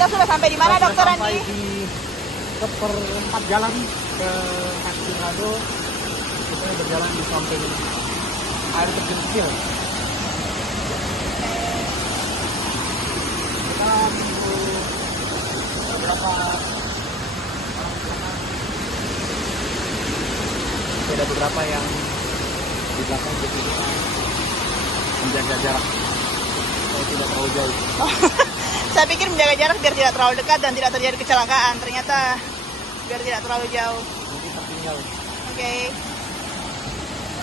Kita sudah sampai di mana, Dokter Sampai Andi? di seperempat jalan ke Kasirado. Kita berjalan di samping air terjun kecil. Kita tunggu beberapa ada beberapa yang di belakang jadi kita menjaga jarak supaya tidak terlalu jauh. Saya pikir menjaga jarak biar tidak terlalu dekat dan tidak terjadi kecelakaan. Ternyata biar tidak terlalu jauh. Nanti tertinggal. Oke.